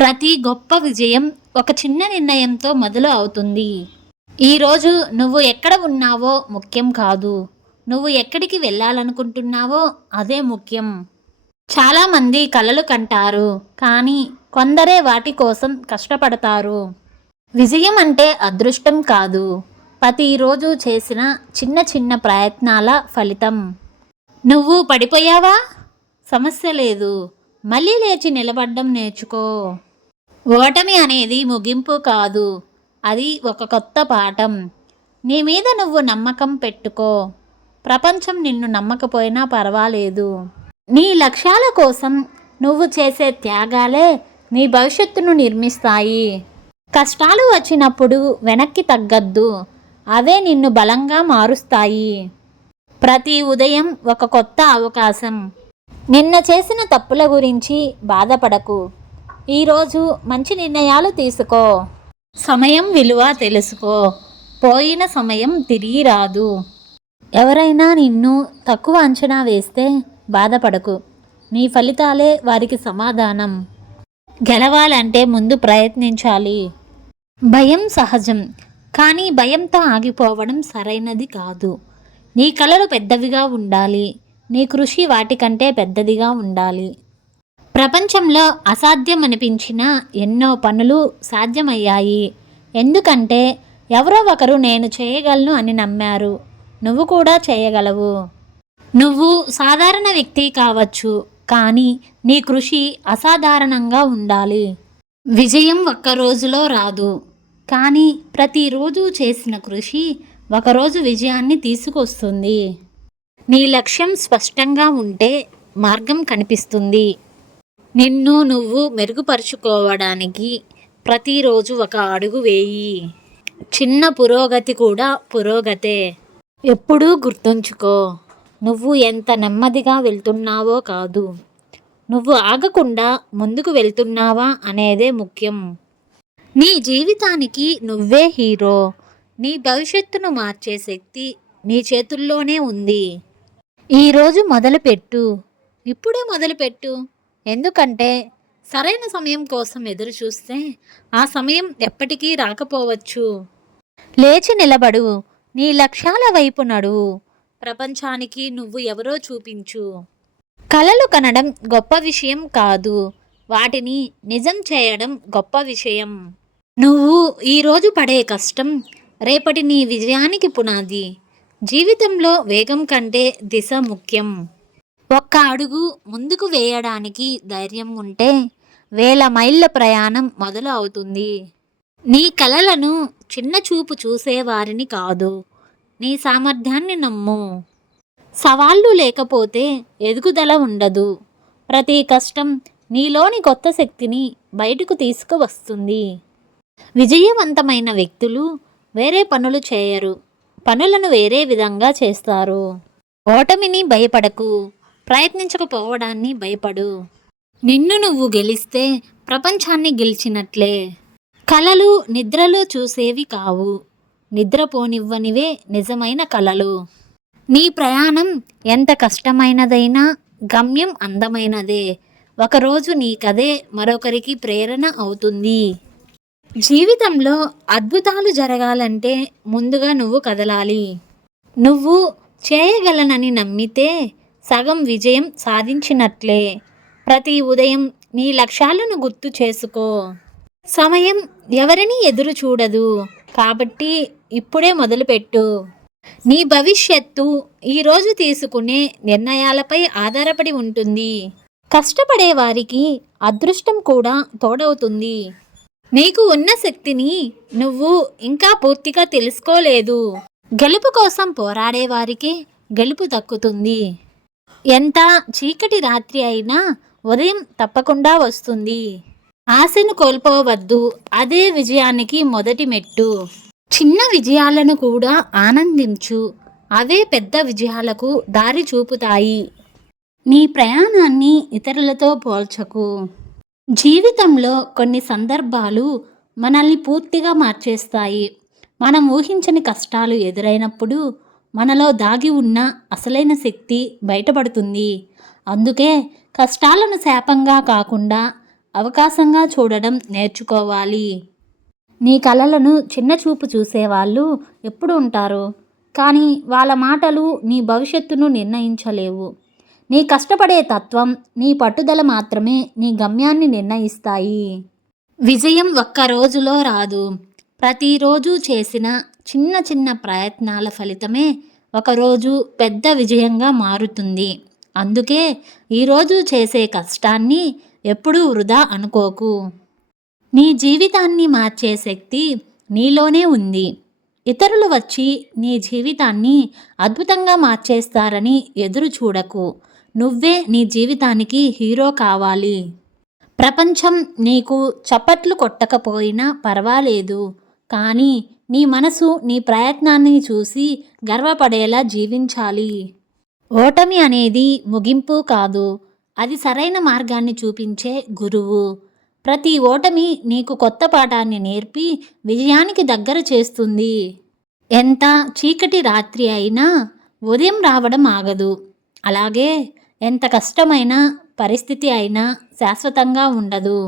ప్రతి గొప్ప విజయం ఒక చిన్న నిర్ణయంతో మొదలు అవుతుంది. ఈరోజు నువ్వు ఎక్కడ ఉన్నావో ముఖ్యం కాదు. నువ్వు ఎక్కడికి వెళ్ళాలనుకుంటున్నావో అదే ముఖ్యం. చాలామంది కలలు కంటారు, కానీ కొందరే వాటి కోసం కష్టపడతారు. విజయం అంటే అదృష్టం కాదు, ప్రతిరోజు చేసిన చిన్న చిన్న ప్రయత్నాల ఫలితం. నువ్వు పడిపోయావా? సమస్య లేదు, మళ్ళీ లేచి నిలబడ్డం నేర్చుకో. ఓటమి అనేది ముగింపు కాదు, అది ఒక కొత్త పాఠం. నీ మీద నువ్వు నమ్మకం పెట్టుకో. ప్రపంచం నిన్ను నమ్మకపోయినా పర్వాలేదు. నీ లక్ష్యాల కోసం నువ్వు చేసే త్యాగాలే నీ భవిష్యత్తును నిర్మిస్తాయి. కష్టాలు వచ్చినప్పుడు వెనక్కి తగ్గద్దు, అవే నిన్ను బలంగా మారుస్తాయి. ప్రతి ఉదయం ఒక కొత్త అవకాశం. నిన్న చేసిన తప్పుల గురించి బాధపడకు. ఈరోజు మంచి నిర్ణయాలు తీసుకో. సమయం విలువ తెలుసుకో. పోయిన సమయం తిరిగి రాదు. ఎవరైనా నిన్ను తక్కువ అంచనా వేస్తే బాధపడకు. నీ ఫలితాలే వారికి సమాధానం. గెలవాలంటే ముందు ప్రయత్నించాలి. భయం సహజం, కానీ భయంతో ఆగిపోవడం సరైనది కాదు. నీ కలలు పెద్దవిగా ఉండాలి. నీ కృషి వాటికంటే పెద్దదిగా ఉండాలి. ప్రపంచంలో అసాధ్యం అనిపించిన ఎన్నో పనులు సాధ్యమయ్యాయి. ఎందుకంటే ఎవరో ఒకరు నేను చేయగలను అని నమ్మారు. నువ్వు కూడా చేయగలవు. నువ్వు సాధారణ వ్యక్తి కావచ్చు, కానీ నీ కృషి అసాధారణంగా ఉండాలి. విజయం ఒక్క రోజులో రాదు, కానీ ప్రతిరోజు చేసిన కృషి ఒకరోజు విజయాన్ని తీసుకొస్తుంది. నీ లక్ష్యం స్పష్టంగా ఉంటే మార్గం కనిపిస్తుంది. నిన్ను నువ్వు మెరుగుపరుచుకోవడానికి ప్రతిరోజు ఒక అడుగు వేయి. చిన్న పురోగతి కూడా పురోగతే. ఎప్పుడూ గుర్తుంచుకో, నువ్వు ఎంత నెమ్మదిగా వెళ్తున్నావో కాదు, నువ్వు ఆగకుండా ముందుకు వెళ్తున్నావా అనేదే ముఖ్యం. నీ జీవితానికి నువ్వే హీరో. నీ భవిష్యత్తును మార్చే శక్తి నీ చేతుల్లోనే ఉంది. ఈరోజు మొదలుపెట్టు. ఇప్పుడే మొదలుపెట్టు. ఎందుకంటే సరైన సమయం కోసం ఎదురు చూస్తే ఆ సమయం ఎప్పటికీ రాకపోవచ్చు. లేచి నిలబడు. నీ లక్ష్యాల వైపు నడువు. ప్రపంచానికి నువ్వు ఎవరో చూపించు. కలలు కనడం గొప్ప విషయం కాదు, వాటిని నిజం చేయడం గొప్ప విషయం. నువ్వు ఈరోజు పడే కష్టం రేపటి నీ విజయానికి పునాది. జీవితంలో వేగం కంటే దిశ ముఖ్యం. ఒక్క అడుగు ముందుకు వేయడానికి ధైర్యం ఉంటే 1000 మైళ్ళ ప్రయాణం మొదలు అవుతుంది. నీ కలలను చిన్న చూపు చూసేవారిని కాదు, నీ సామర్థ్యాన్ని నమ్ము. సవాళ్ళు లేకపోతే ఎదుగుదల ఉండదు. ప్రతి కష్టం నీలోని కొత్త శక్తిని బయటకు తీసుకువస్తుంది. విజయవంతమైన వ్యక్తులు వేరే పనులు చేయరు, పనులను వేరే విధంగా చేస్తారు. ఓటమిని భయపడకు, ప్రయత్నించకపోవడాన్ని భయపడు. నిన్ను నువ్వు గెలిస్తే ప్రపంచాన్ని గెలిచినట్లే. కలలు నిద్రలో చూసేవి కావు, నిద్రపోనివ్వనివే నిజమైన కలలు. నీ ప్రయాణం ఎంత కష్టమైనదైనా గమ్యం అందమైనదే. ఒకరోజు నీ కథే మరొకరికి ప్రేరణ అవుతుంది. జీవితంలో అద్భుతాలు జరగాలంటే ముందుగా నువ్వు కదలాలి. నువ్వు చేయగలనని నమ్మితే సగం విజయం సాధించినట్లే. ప్రతి ఉదయం నీ లక్ష్యాలను గుర్తు చేసుకో. సమయం ఎవరిని ఎదురు చూడదు, కాబట్టి ఇప్పుడే మొదలుపెట్టు. నీ భవిష్యత్తు ఈరోజు తీసుకునే నిర్ణయాలపై ఆధారపడి ఉంటుంది. కష్టపడే వారికి అదృష్టం కూడా తోడవుతుంది. నీకు ఉన్న శక్తిని నువ్వు ఇంకా పూర్తిగా తెలుసుకోలేదు. గెలుపు కోసం పోరాడే వారికి గెలుపు దక్కుతుంది. ఎంత చీకటి రాత్రి అయినా ఉదయం తప్పకుండా వస్తుంది. ఆశను కోల్పోవద్దు, అదే విజయానికి మొదటి మెట్టు. చిన్న విజయాలను కూడా ఆనందించు, అవే పెద్ద విజయాలకు దారి చూపుతాయి. నీ ప్రయాణాన్ని ఇతరులతో పోల్చకు. జీవితంలో కొన్ని సందర్భాలు మనల్ని పూర్తిగా మార్చేస్తాయి. మనం ఊహించని కష్టాలు ఎదురైనప్పుడు మనలో దాగి ఉన్న అసలైన శక్తి బయటపడుతుంది. అందుకే కష్టాలను శాపంగా కాకుండా అవకాశంగా చూడడం నేర్చుకోవాలి. నీ కలలను చిన్న చూపు చూసేవాళ్ళు ఎప్పుడు ఉంటారు, కానీ వాళ్ళ మాటలు నీ భవిష్యత్తును నిర్ణయించలేవు. నీ కష్టపడే తత్వం, నీ పట్టుదల మాత్రమే నీ గమ్యాన్ని నిర్ణయిస్తాయి. విజయం ఒక్క రోజులో రాదు. ప్రతిరోజు చేసిన చిన్న చిన్న ప్రయత్నాల ఫలితమే ఒకరోజు పెద్ద విజయంగా మారుతుంది. అందుకే ఈరోజు చేసే కష్టాన్ని ఎప్పుడూ వృధా అనుకోకు. నీ జీవితాన్ని మార్చే శక్తి నీలోనే ఉంది. ఇతరులు వచ్చి నీ జీవితాన్ని అద్భుతంగా మార్చేస్తారని ఎదురు చూడకు. నువ్వే నీ జీవితానికి హీరో కావాలి. ప్రపంచం నీకు చప్పట్లు కొట్టకపోయినా పర్వాలేదు, కానీ నీ మనసు నీ ప్రయత్నాన్ని చూసి గర్వపడేలా జీవించాలి. ఓటమి అనేది ముగింపు కాదు, అది సరైన మార్గాన్ని చూపించే గురువు. ప్రతి ఓటమి నీకు కొత్త పాఠాన్ని నేర్పి విజయానికి దగ్గర చేస్తుంది. ఎంత చీకటి రాత్రి అయినా ఉదయం రావడం ఆగదు. అలాగే ఎంత కష్టమైన పరిస్థితి అయినా శాశ్వతంగా ఉండదు.